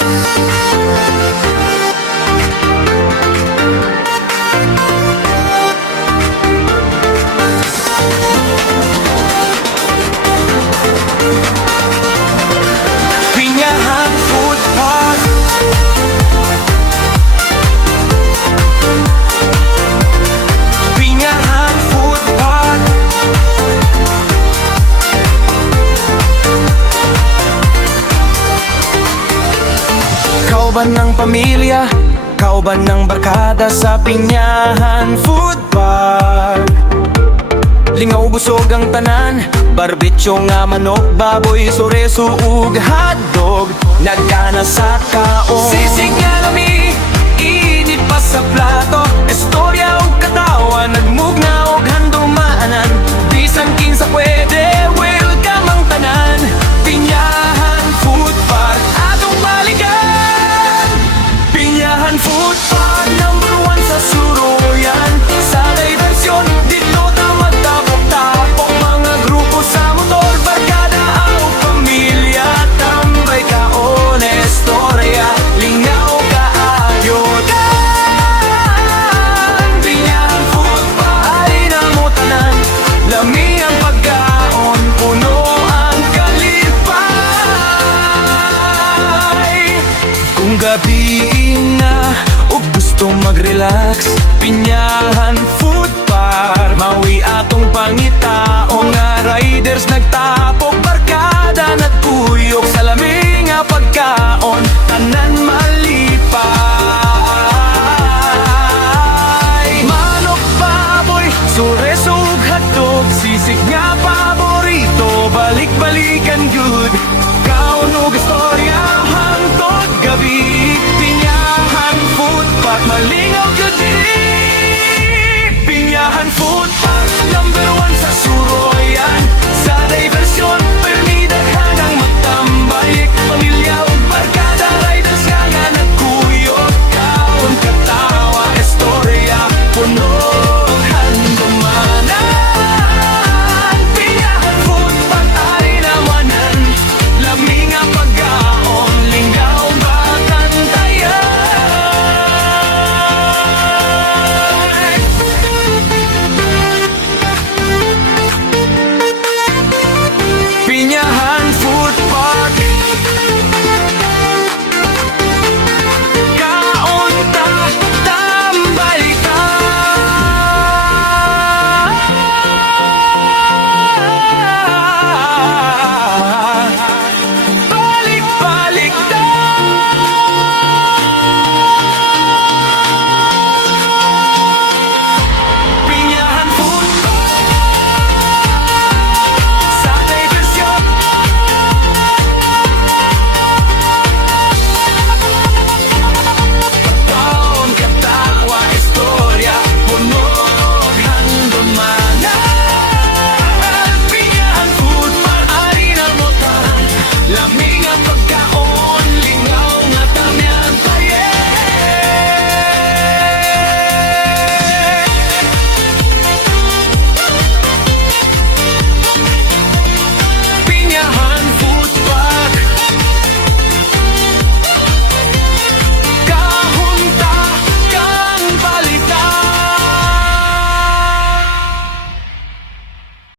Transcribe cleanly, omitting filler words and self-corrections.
Pinyahan Food Park. Pinyahan Food Park. Kauban ng pamilya, kauban ng barkada sa Pinyahan Food Park. Lingaw busog ang tanan, barbitsyo nga manok, baboy, soreso ug hotdog. Nagkana sa kaong sisig nga lami, init pa sa plato. Istorya ug katawa, nagmugna ug handumaanan. Bisan kinsa pwede, welcome ang tanan. Pinyahan Food Park, atong balikan. Pinyahan Food Park, number 1 sa Suruyan. Sa diversyon, dito tamad tapok-tapok. Mga grupo sa motor, barkada o pamilya. Tambay ka o na istorya, lingaw ka agyotan. Pinyahan Food Park, ay namutanan. Lami ang pagkaon, puno ang kalipay. Kung gabi na o gusto mag-relax, Pinyahan Food Park. Mawi atong pangitaon nga riders nagtapok.